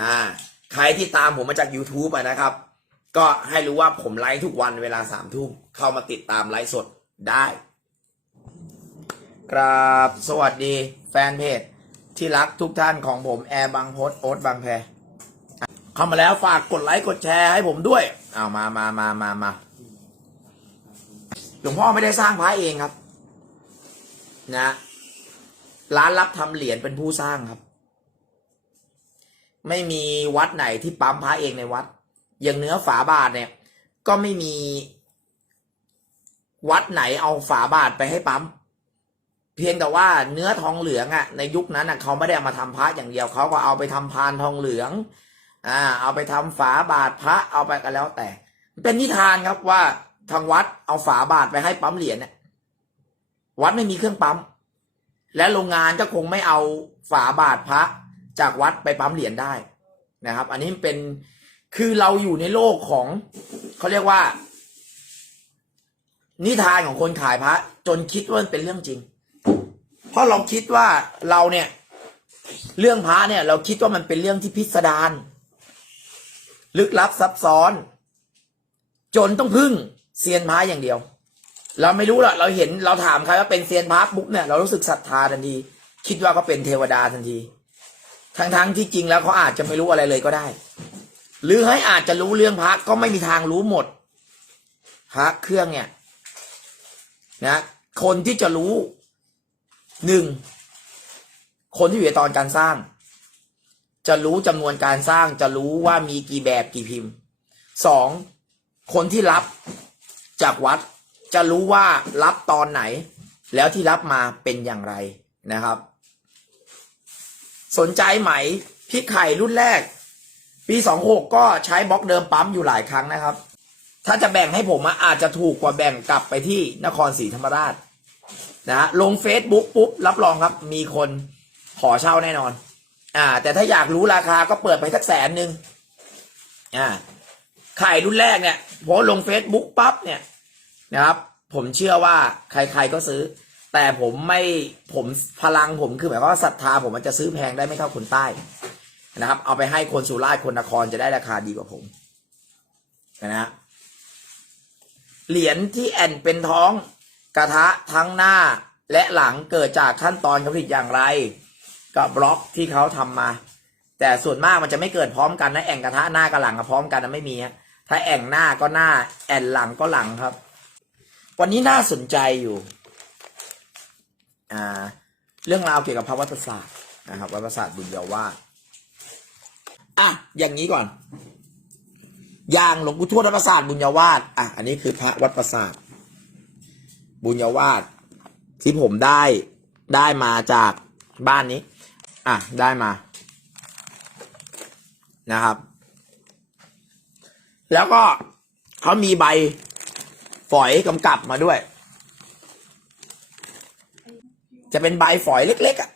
อ่าใครที่ตามผมมาจาก YouTube อะนะครับ ก็ให้รู้ว่าผมไลฟ์ทุกวันเวลาสามทุ่มเข้ามาติดตามไลฟ์สดได้กราบสวัสดีแฟนเพจที่รักทุกท่านของผมแอร์บางพดโอ๊ตบางแพเข้ามาแล้วฝากกดไลค์กดแชร์ให้ผมด้วยเอามามามามามาหลวงพ่อไม่ได้สร้างพระเองครับ นะ ร้านรับทำเหรียญเป็นผู้สร้างครับ ไม่มีวัดไหนที่ปั๊มพระเองในวัด อย่างเนื้อฝาบาทเนี่ย ก็ไม่มีวัดไหนเอาฝาบาทไปให้ปั๊ม เพียงแต่ว่าเนื้อทองเหลืองอะในยุคนั้นอะเขาไม่ได้เอามาทำพระอย่างเดียวเขาก็เอาไปทำพานทองเหลือง อ่า เอาไปทำฝาบาทพระเอาไปกันแล้วแต่ เป็นนิทานครับว่าทางวัดเอาฝาบาทไปให้ปั๊มเหรียญเนี่ยวัดไม่มีเครื่องปั๊ม และโรงงานก็คงไม่เอาฝาบาทพระ จากวัดไปปั๊มเหรียญได้นะครับ อันนี้เป็นคือเราอยู่ในโลกของเขาเรียกว่า นิทานของคนขายพระ จนคิดว่ามันเป็นเรื่องจริง เพราะเราคิดว่าเราเนี่ย เรื่องพระเนี่ย เราคิดว่ามันเป็นเรื่องที่พิสดารลึกลับซับซ้อน จนต้องพึ่งเซียนพระอย่างเดียว เราไม่รู้ละเราเห็นเราถามใครว่าเป็นเซียนพระปุ๊บเนี่ยเรารู้สึกศรัทธาทันทีคิดว่าเขาเป็นเทวดาทันที ทั้งๆที่จริงแล้วเขาอาจจะไม่รู้อะไรเลยก็ได้ หรือให้อาจจะรู้เรื่องพระก็ไม่มีทางรู้หมดพระเครื่องเนี่ยนะคนที่จะรู้หนึ่งคนที่อยู่ในตอนการสร้าง จะรู้จำนวนการสร้าง จะรู้ว่ามีกี่แบบกี่พิมพ์สองคนที่รับจากวัด จะรู้ว่ารับตอนไหน แล้วที่รับมาเป็นอย่างไรนะครับ สนใจไหมพี่ไข่รุ่นแรก ปีสองหกก็ใช้บล็อกเดิมปั๊มอยู่หลายครั้งนะครับ ถ้าจะแบ่งให้ผมอาจจะถูกกว่าแบ่งกลับไปที่นครศรีธรรมราชนะลง Facebook ปุ๊บ รับรองครับ มีคนขอเช่าแน่นอน อ่า แต่ถ้าอยากรู้ราคาก็เปิดไปสักแสนหนึ่งอ่าไขายรุ่นแรกเนี่ยพอลง Facebook ปั๊บเนี่ยนะครับ ผมเชื่อว่าใครๆก็ซื้อ แต่ผมไม่ผมพลังผมคือหมายความว่าศรัทธาผมมันจะซื้อแพงได้ไม่เท่าคนใต้นะครับ เอาไปให้คนสุราษฎร์คนนครจะได้ราคาดีกว่าผมนะฮะเหรียญที่แอนเป็นท้องกระทะทั้งหน้าและหลังเกิดจากขั้นตอนการผลิตอย่างไรกับบล็อกที่เขาทำมา แต่ส่วนมากมันจะไม่เกิดพร้อมกันนะแอ่งกระทะหน้ากับหลังอะพร้อมกันนะไม่มีฮะถ้าแอ่งหน้าก็หน้าแอ่นหลังก็หลังครับ วันนี้น่าสนใจอยู่ เรื่องราวเกี่ยวกับพระวัตศาสตร์นะครับวัตศาสตร์บุญเยาวาสอะอย่างนี้ก่อน อย่างหลวงปู่ทวดวัดประสาทบุญญาวาสอะอันนี้คือพระวัดประสาท บุญญาวาสที่ผมได้ได้มาจากบ้านนี้ อะได้มานะครับ แล้วก็เขามีใบฝอยกำกับมาด้วย จะเป็นใบฝอยเล็กๆอะ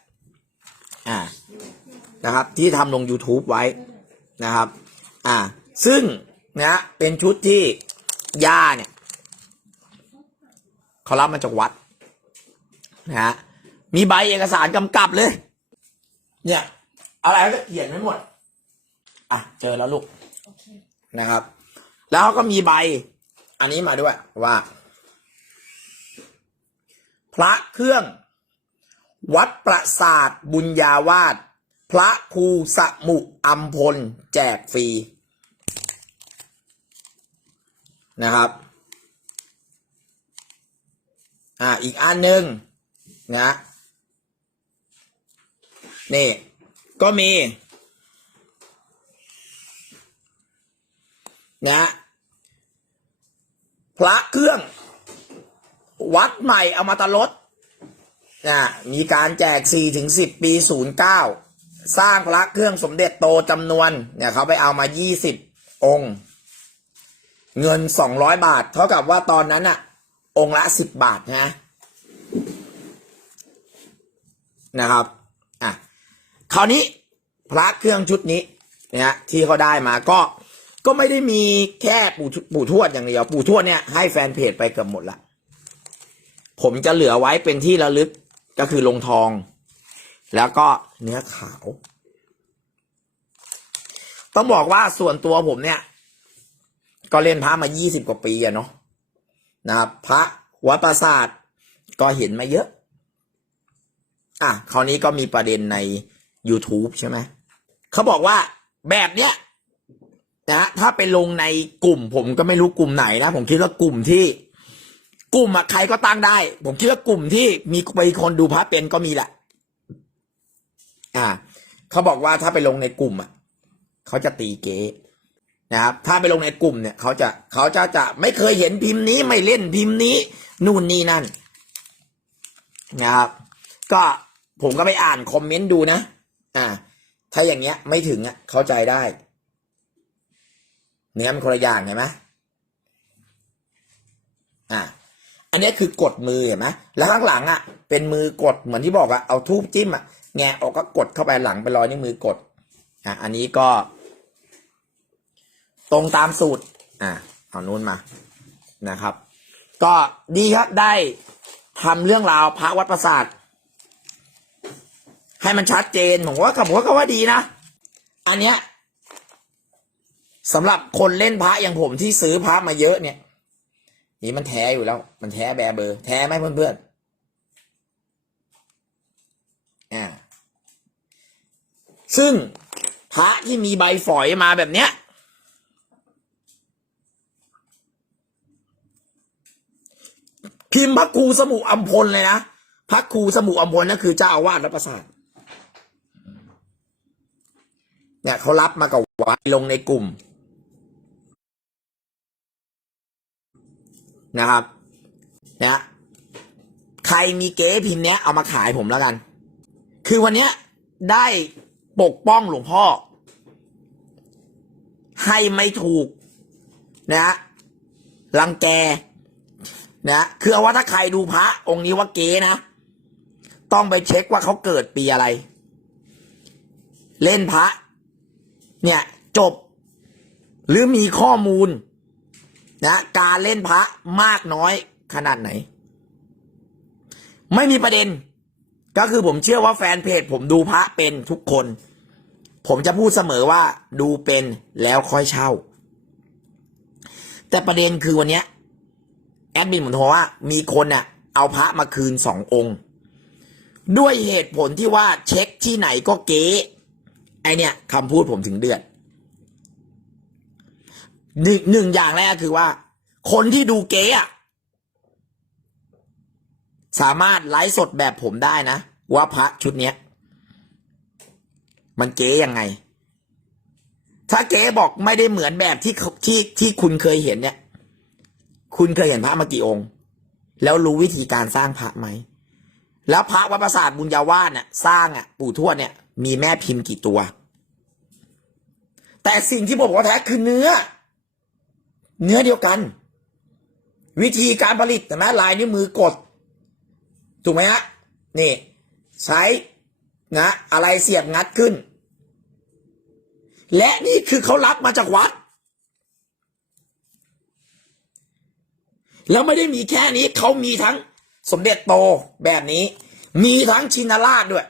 อ่านะครับ ที่ทำลง YouTube ไว้นะครับ อ่า ซึ่งนะเป็นชุดที่ย่าเนี่ยเขารับมาจากวัดนะฮะมีใบเอกสารกำกับเลย เนี่ย อะไรก็เขียนไว้หมด อะ เจอแล้วลูกนะครับ แล้วเขาก็มีใบ อันนี้มาด้วยว่า พระเครื่อง วัดประสาทบุญญาวาสพระครูสมุอัมพล แจกฟรีนะครับ อ่า อีกอันหนึ่งนะ นี่ ก็มี นะ พระเครื่อง วัดใหม่อมาตลด นะมีการแจก 4 ถึง 10 ปี 09 สร้างพระเครื่องสมเด็จโตจำนวนเนี่ยเขาไปเอามา 20 องค์ เงินสองร้อยบาท เท่ากับว่าตอนนั้นอะองค์ละสิบบาทนะนะครับอะคราวนี้พระเครื่องชุดนี้นะที่เขาได้มาก็ก็ไม่ได้มีแค่ปู่ปู่ทวดอย่างเดียว ปู่ทวดเนี่ยให้แฟนเพจไปเกือบหมดละผมจะเหลือไว้เป็นที่ระลึก ก็คือลงทอง แล้วก็เนื้อขาว ต้องบอกว่าส่วนตัวผมเนี่ย ก็เล่นพระมายี่สิบกว่าปีอะเนาะนะครับพระวัดปราสาทก็เห็นมาเยอะ อะคราวนี้ก็มีประเด็นใน YouTube ใช่ไหม เขาบอกว่าแบบเนี้ยนะถ้าไปลงในกลุ่มผมก็ไม่รู้กลุ่มไหนนะ ผมคิดว่ากลุ่มที่ กลุ่มอะใครก็ตั้งได้ ผมคิดว่ากลุ่มที่มีไปคนดูพระเป็นก็มีแหละ อ่า เขาบอกว่าถ้าไปลงในกลุ่มอะเขาจะตีเก๊นะครับ ถ้าไปลงในกลุ่มเนี่ยเขาจะเขาจะจะไม่เคยเห็นพิมพ์นี้ไม่เล่นพิมพ์นี้ นู่นนี่นั่นนะครับ ก็ผมก็ไปอ่านคอมเมนต์ดูนะ อ่า ถ้าอย่างเงี้ย ไม่ถึงอะเข้าใจได้ เนื้อมันคนละอย่างเห็นไหมอ่า อันนี้คือกดมือเห็นไหมแล้วข้างหลังอะ เป็นมือกดเหมือนที่บอกอะเอาทูบจิ้มอะแงะออกก็กดเข้าไปหลังเป็นรอยนิ้วมือกดอะอันนี้ก็ ตรงตามสูตร อะเอานู้นมานะครับ ก็ดีครับได้ทำเรื่องราวพระวัดประสาทให้มันชัดเจนผมว่ากับผมว่าก็ว่าดีนะ อันเนี้ยสำหรับคนเล่นพระอย่างผมที่ซื้อพระมาเยอะเนี่ย นี่มันแท้อยู่แล้ว มันแท้แบร์เบอร์ แท้ไหมเพื่อนๆอ่า ซึ่งพระที่มีใบฝอยมาแบบเนี้ย พิมพ์พระครูสมุอัมพลเลยนะ พระครูสมุอัมพลนั่นคือเจ้าอาวาสวัดประสาทเนี่ยเขารับมากับวัดลงในกลุ่ม นะครับนะใครมีเก๊พิมพ์เนี้ยเอามาขายผมแล้วกัน คือวันเนี้ยได้ปกป้องหลวงพ่อ ให้ไม่ถูกนะรังแกนะคือเอาว่าถ้าใครดูพระ องค์นี้ว่าเก๊นะ ต้องไปเช็คว่าเขาเกิดปีอะไร เล่นพระ เนี่ย จบ หรือมีข้อมูล นะการเล่นพระมากน้อยขนาดไหน ไม่มีประเด็น ก็คือผมเชื่อว่าแฟนเพจ ผมดูพระเป็นทุกคน ผมจะพูดเสมอว่าดูเป็นแล้วค่อยเช่า แต่ประเด็นคือวันนี้แอดมินผมโทรว่า มีคนเนี่ยเอาพระมาคืนสององค์ ด้วยเหตุผลที่ว่าเช็คที่ไหนก็เก๊ไอเนี่ยคำพูดผมถึงเดือด หนึ่งหนึ่งอย่างแรกคือว่า คนที่ดูเก๊อะสามารถไลฟ์สดแบบผมได้นะ ว่าพระชุดเนี้ย มันเก๊ยังไง ถ้าเก๊บอกไม่ได้เหมือนแบบที่ที่ที่คุณเคยเห็นเนี่ย คุณเคยเห็นพระมากี่องค์ แล้วรู้วิธีการสร้างพระไหม แล้วพระวัดประสาทบุญญาวาสเนี่ยสร้างอะ ปู่ทวดเนี่ย มีแม่พิมพ์กี่ตัว แต่สิ่งที่ผมบอกว่าแท้คือเนื้อ เนื้อเดียวกัน วิธีการผลิตนไหมลายนิ้วมือกด ถูกไหมฮะนี่ ใช้นะอะไรเสียบงัดขึ้น และนี่คือเขารับมาจากวัด แล้วไม่ได้มีแค่นี้เขามีทั้งสมเด็จโตแบบนี้ มีทั้งชินราชด้วย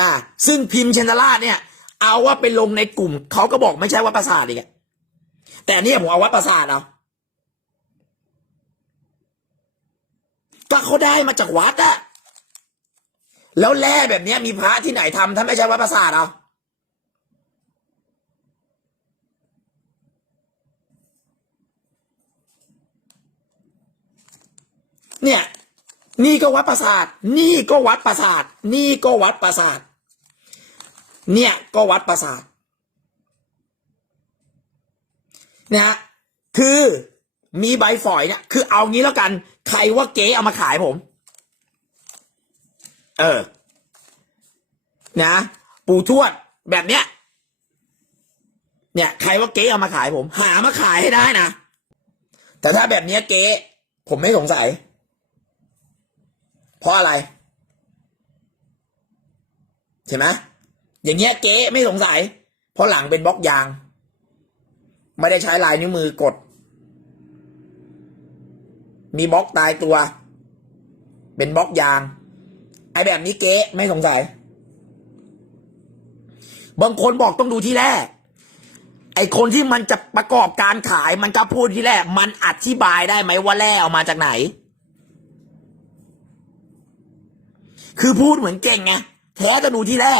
อ่า ซึ่งพิมพ์ชินราชเนี่ย เอาว่าไปลงในกลุ่ม เขาก็บอกไม่ใช่วัดประสาทอีกอะแต่เนี่ยผมเอาวัดประสาทเอาก็เขาได้มาจากวัดอะแล้วแร่แบบนี้มีพระที่ไหนทำถ้าไม่ใช่วัดประสาทเอาเนี่ย นี่ก็วัดประสาท นี่ก็วัดประสาท นี่ก็วัดประสาท เนี่ยก็วัดประสาทนะฮะคือมีใบฝอยเนี่ยคือเอางี้แล้วกัน ใครว่าเก๊เอามาขายผม เออ นะ ปู่ทวดแบบเนี้ย เนี่ย ใครว่าเก๊เอามาขายผม หามาขายให้ได้นะ แต่ถ้าแบบเนี้ยเก๊ผมไม่สงสัย เพราะอะไรเห็นไหม อย่างเงี้ยเก๊ไม่สงสัย เพราะหลังเป็นบล็อกยาง ไม่ได้ใช้ลายนิ้วมือกด มีบล็อกตายตัว เป็นบล็อกยาง ไอแบบนี้เก๊ไม่สงสัย บางคนบอกต้องดูที่แรก ไอคนที่มันจะประกอบการขายมันก็พูดที่แรก มันอธิบายได้ไหมว่าแร่เอามาจากไหน คือพูดเหมือนเก่งไงแท้จะดูที่แร่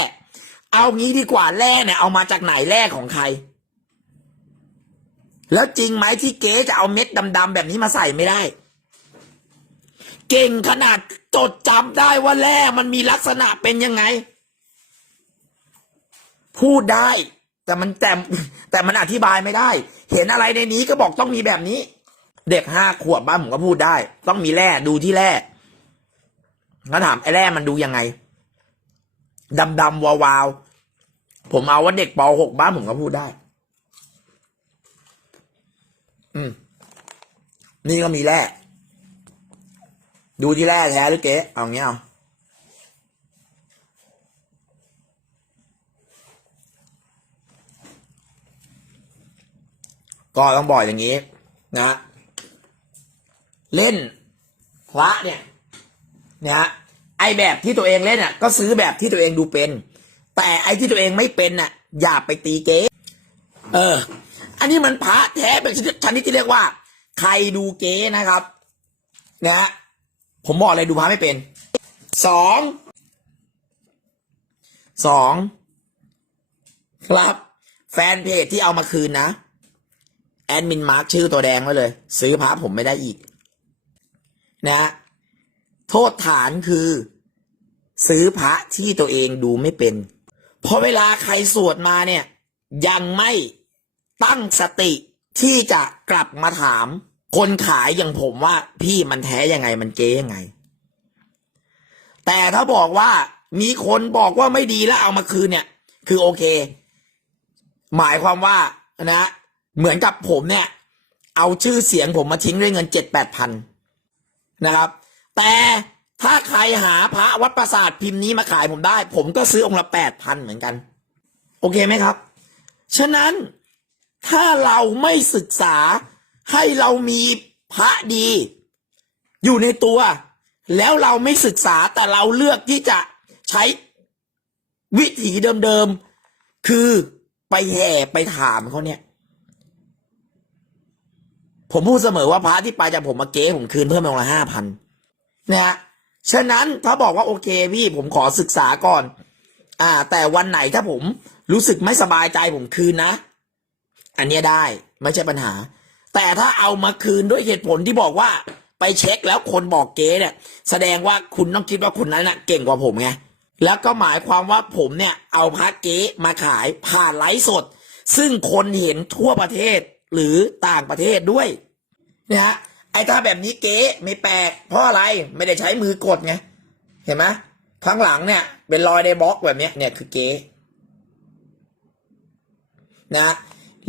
เอางี้ดีกว่าแร่เนี่ย เอามาจากไหนแร่ของใคร แล้วจริงไหมที่เก๊จะเอาเม็ดดำๆแบบนี้มาใส่ไม่ได้ เก่งขนาดจดจำได้ว่าแร่มันมีลักษณะเป็นยังไง พูดได้ แต่มันแต่แต่มันอธิบายไม่ได้ เห็นอะไรในนี้ก็บอกต้องมีแบบนี้ เด็กห้าขวบบ้านผมก็พูดได้ ต้องมีแร่ดูที่แร่งั้นถามไอ้แร่มันดูยังไง ดำดำวาวาวผมเอาว่าเด็กปหกบ้านผมก็พูดได้ อืม นี่ก็มีแร่ดูที่แร่แท้หรือเก๊เอางี้เอาก็ต้องบอกอย่างนี้ นะ เล่นพระเนี่ยนะฮะ ไอแบบที่ตัวเองเล่นอะ ก็ซื้อแบบที่ตัวเองดูเป็น แต่ไอที่ตัวเองไม่เป็นน่ะ อย่าไปตีเก๊เออ อันนี้มันพระแท้เป็นชนิดที่เรียกว่า ใครดูเก๊นะครับนะฮะผมบอกเลยดูพระไม่เป็นสองสองครับ แฟนเพจที่เอามาคืนนะ แอดมินมาร์คชื่อตัวแดงไว้เลย ซื้อพระผมไม่ได้อีก นะ โทษฐานคือ ซื้อพระที่ตัวเองดูไม่เป็นพอเวลาใครสวดมาเนี่ย ยังไม่ตั้งสติที่จะกลับมาถาม คนขายอย่างผมว่า พี่มันแท้ยังไงมันเก๊ยังไง แต่ถ้าบอกว่ามีคนบอกว่าไม่ดีแล้วเอามาคืนเนี่ย คือโอเค หมายความว่านะ เหมือนกับผมเนี่ย เอาชื่อเสียงผมมาทิ้งด้วยเงินเจ็ดแปดพันนะครับ แต่ถ้าใครหาพระวัดประสาทพิมพ์นี้มาขายผมได้ ผมก็ซื้อองค์ละแปดพันเหมือนกัน โอเคไหมครับ ฉะนั้นถ้าเราไม่ศึกษาให้เรามีพระดี อยู่ในตัว แล้วเราไม่ศึกษาแต่เราเลือกที่จะใช้วิถีเดิมๆ คือไปแห่ไปถามเขาเนี่ย ผมพูดเสมอว่าพระที่ไปจากผมมาเก๊ผมคืนเพิ่มไปองค์ละห้าพัน นะฮะฉะนั้นถ้าบอกว่าโอเคพี่ผมขอศึกษาก่อน อ่า แต่วันไหนถ้าผมรู้สึกไม่สบายใจผมคืนนะ อันเนี้ยได้ไม่ใช่ปัญหา แต่ถ้าเอามาคืนด้วยเหตุผลที่บอกว่า ไปเช็คแล้วคนบอกเก๊เนี่ย แสดงว่าคุณต้องคิดว่าคุณนั้นน่ะเก่งกว่าผมไงแล้วก็หมายความว่าผมเนี่ย เอาพระเก๊มาขายผ่านไลฟ์สด ซึ่งคนเห็นทั่วประเทศหรือต่างประเทศด้วยนะฮะ ไอ้ถ้าแบบนี้เก๊ไม่แปลกเพราะอะไรไม่ได้ใช้มือกดไง เห็นไหมข้างหลังเนี่ย เป็นรอยในบล็อกแบบนี้เนี่ยคือเก๊นะ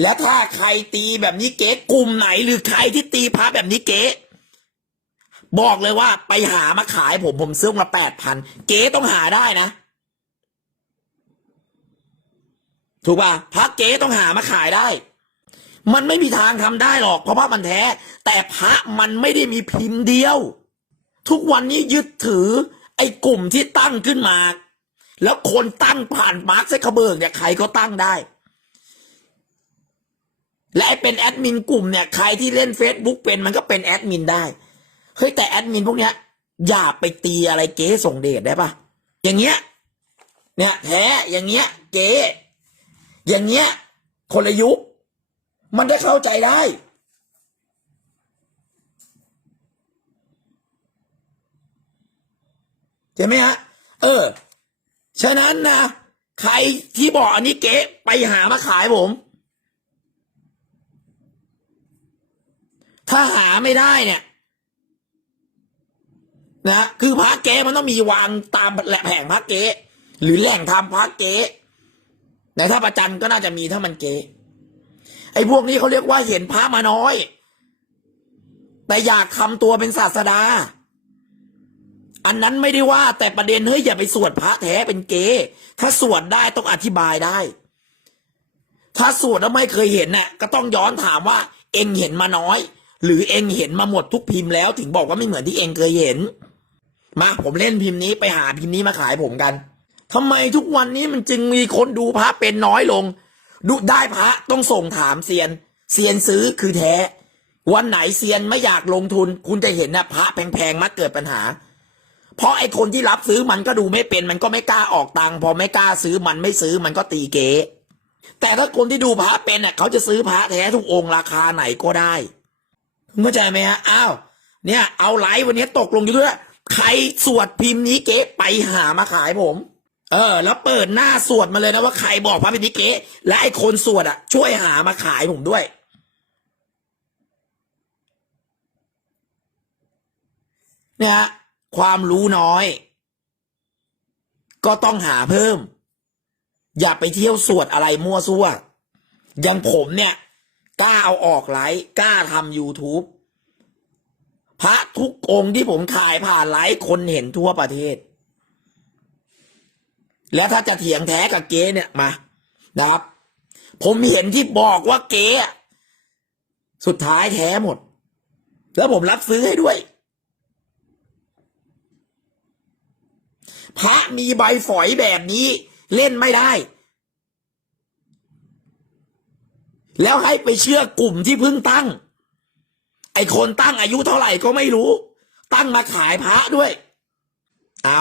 และถ้าใครตีแบบนี้เก๊กลุ่มไหน หรือใครที่ตีพระแบบนี้เก๊บอกเลยว่าไปหามาขายผมผมซื้อมาแปดพันเก๊ต้องหาได้นะ ถูกป่ะพระเก๊ต้องหามาขายได้ มันไม่มีทางทำได้หรอกเพราะว่ามันแท้ แต่พระมันไม่ได้มีพิมพ์เดียว ทุกวันนี้ยึดถือไอ้กลุ่มที่ตั้งขึ้นมา แล้วคนตั้งผ่านมาร์คเซคเบิร์กเนี่ยใครก็ตั้งได้ และเป็นแอดมินกลุ่มเนี่ยใครที่เล่น Facebook เป็นมันก็เป็นแอดมินได้เฮ้ยแต่แอดมินพวกเนี้ยอย่าไปตีอะไรเก๋ส่งเดชได้ปะอย่างเงี้ยเนี่ยแท้อย่างเงี้ยเก๋อย่างเงี้ยคนละยุค มันได้เข้าใจได้ ใช่ไหมฮะ เออ ฉะนั้นนะ ใครที่บอกอันนี้เก๋ไปหามาขายผม ถ้าหาไม่ได้เนี่ย นะ คือพระเก๊มันต้องมีวางตามแหล่งแผงพระเก๊หรือแหล่งทำพระเก๊แต่ถ้าประจันก็น่าจะมีถ้ามันเก๊ ไอ้พวกนี้เขาเรียกว่าเห็นพระมาน้อย แต่อยากทำตัวเป็นศาสดา อันนั้นไม่ได้ว่าแต่ประเด็นเฮ้ยอย่าไปสวดพระแท้เป็นเก๊ถ้าสวดได้ต้องอธิบายได้ ถ้าสวดแล้วไม่เคยเห็นน่ะ ก็ต้องย้อนถามว่า เองเห็นมาน้อย หรือเองเห็นมาหมดทุกพิมพ์แล้ว ถึงบอกว่าไม่เหมือนที่เองเคยเห็นมาผมเล่นพิมพ์นี้ไปหาพิมพ์นี้มาขายผมกันทำไมทุกวันนี้มันจึงมีคนดูพระเป็นน้อยลง ดูได้พระต้องส่งถามเซียน เซียนซื้อคือแท้ วันไหนเซียนไม่อยากลงทุน คุณจะเห็นนะพระแพงๆมักเกิดปัญหา เพราะไอ้คนที่รับซื้อมันก็ดูไม่เป็น มันก็ไม่กล้าออกตังค์พอไม่กล้าซื้อมันไม่ซื้อมันก็ตีเก๋แต่ถ้าคนที่ดูพระเป็นเน่ะเขาจะซื้อพระแท้ทุกองค์ราคาไหนก็ได้เข้าใจไหมฮะอ้าวเนี่ย เอาไลฟ์วันนี้ตกลงอยู่ด้วย ใครสวดพิมพ์นี้เก๋ไปหามาขายผม เออ แล้วเปิดหน้าสวดมาเลยนะว่าใครบอกพระเป็นนิเก๋และไอ้คนสวดอะ ช่วยหามาขายผมด้วย เนี่ยฮะความรู้น้อย ก็ต้องหาเพิ่ม อย่าไปเที่ยวสวดอะไรมั่วซั่วอย่างผมเนี่ยกล้าเอาออกไลฟ์กล้าทำ YouTube พระทุกองค์ที่ผมขายผ่านไลฟ์คนเห็นทั่วประเทศ แล้วถ้าจะเถียงแท้กับเก๊เนี่ยมานะครับ ผมเห็นที่บอกว่าเก๊สุดท้ายแท้หมด แล้วผมรับซื้อให้ด้วย พระมีใบฝอยแบบนี้เล่นไม่ได้ แล้วให้ไปเชื่อกลุ่มที่เพิ่งตั้ง ไอคนตั้งอายุเท่าไหร่ก็ไม่รู้ ตั้งมาขายพระด้วย เอา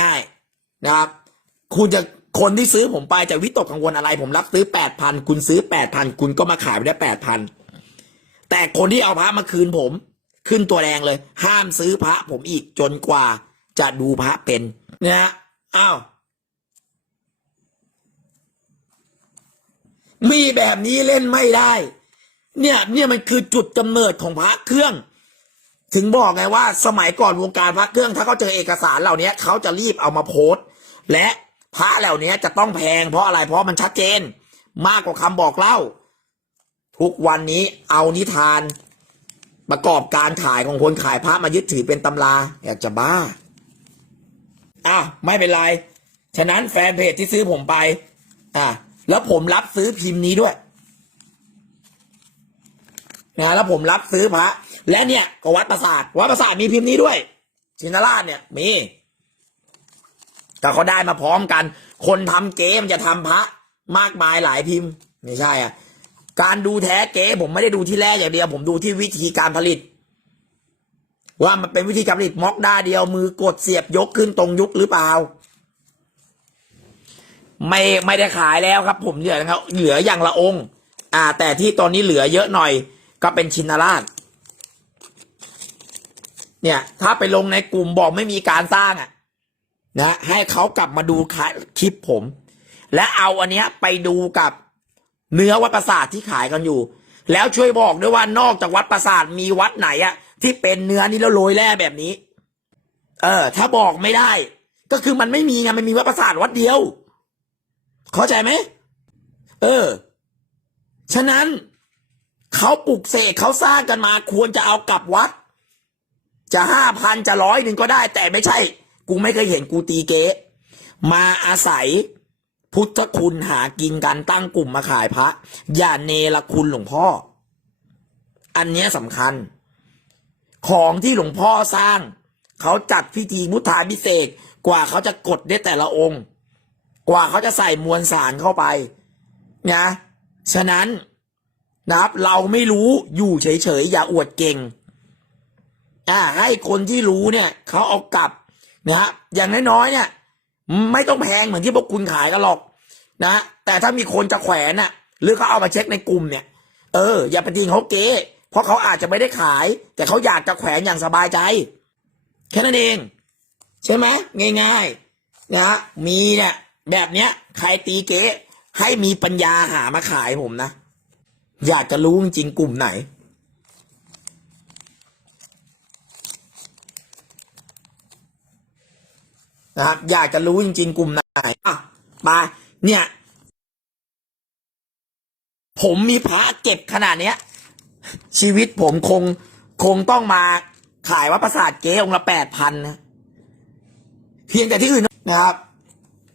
ง่าย ๆ นะครับ คุณจะคนที่ซื้อผมไปจะวิตกกังวลอะไร ผมรับซื้อแปดพันคุณซื้อแปดพันคุณก็มาขายไปได้แปดพันแต่คนที่เอาพระมาคืนผม ขึ้นตัวแดงเลย ห้ามซื้อพระผมอีกจนกว่าจะดูพระเป็นนะฮะอ้าวมีแบบนี้เล่นไม่ได้ เนี่ยเนี่ยมันคือจุดกำเนิดของพระเครื่อง ถึงบอกไงว่า สมัยก่อนวงการพระเครื่อง ถ้าเขาเจอเอกสารเหล่านี้เขาจะรีบเอามาโพสต์ และพระเหล่านี้จะต้องแพงเพราะอะไรเพราะมันชัดเจน มากกว่าคำบอกเล่า ทุกวันนี้เอานิทาน ประกอบการขายของคนขายพระมายึดถือเป็นตำราอยากจะบ้าอ้าวไม่เป็นไร ฉะนั้นแฟนเพจที่ซื้อผมไป อะแล้วผมรับซื้อพิมพ์นี้ด้วยนะแล้วผมรับซื้อพระ และเนี่ยก็วัดประสาทวัดประสาทมีพิมพ์นี้ด้วยชินราชเนี่ยมี แต่เขาได้มาพร้อมกัน คนทำเก๊มันจะทำพระมากมายหลายพิมพ์ ไม่ใช่อะ การดูแท้เก๊ผมไม่ได้ดูที่แรกอย่างเดียว ผมดูที่วิธีการผลิต ว่ามันเป็นวิธีการผลิตม็อกด้าเดียวมือกดเสียบยกขึ้นตรงยุคหรือเปล่า ไม่ไม่ได้ขายแล้วครับ ผมเหลือนะครับ เหลืออย่างละองค์ อ่า แต่ที่ตอนนี้เหลือเยอะหน่อย ก็เป็นชินราชเนี่ย ถ้าไปลงในกลุ่มบอกไม่มีการสร้างอะ นะให้เขากลับมาดูคลิปผม และเอาอันเนี้ยไปดูกับเนื้อวัดประสาทที่ขายกันอยู่ แล้วช่วยบอกด้วยว่านอกจากวัดประสาทมีวัดไหนอะที่เป็นเนื้อนี้แล้วโรยแร่แบบนี้ เออ ถ้าบอกไม่ได้ ก็คือมันไม่มีไงมันมีวัดประสาทวัดเดียว เข้าใจไหมเออ ฉะนั้นเขาปลุกเสกเขาสร้างกันมาควรจะเอากลับวัด จะห้าพันจะร้อยหนึ่งก็ได้ แต่ไม่ใช่ กูไม่เคยเห็นกูตีเก๊มาอาศัยพุทธคุณหากินกันตั้งกลุ่มมาขายพระ อย่าเนรคุณหลวงพ่อ อันเนี้ยสำคัญ ของที่หลวงพ่อสร้าง เขาจัดพิธีมุทาพิเศษกกว่าเขาจะกดได้แต่ละองค์ กว่าเขาจะใส่มวลสารเข้าไปนะฉะนั้นนะครับ เราไม่รู้อยู่เฉยๆอย่าอวดเก่งอ่าให้คนที่รู้เนี่ย เขาเอากลับ นะฮะอย่างน้อยๆเนี่ยไม่ต้องแพงเหมือนที่พวกคุณขายกันหรอกนะ แต่ถ้ามีคนจะแขวนน่ะ หรือเขาเอามาเช็คในกลุ่มเนี่ย เออ อย่าไปทิ้งเขาเก๊เพราะเขาอาจจะไม่ได้ขาย แต่เขาอยากจะแขวนอย่างสบายใจ แค่นั้นเอง ใช่ไหมง่ายๆนะมีเนี่ยแบบเนี้ยใครตีเก๊ให้มีปัญญาหามาขายผมนะ อยากจะรู้จริงกลุ่มไหน นะครับ อยากจะรู้จริง ๆ กลุ่มไหนอะมาเนี่ย ผมมีพระเก็บขนาดเนี้ย ชีวิตผมคงคงต้องมาขายวัดประสาทเก๊องละแปดพันนะเพียงแต่ที่อื่นนะครับ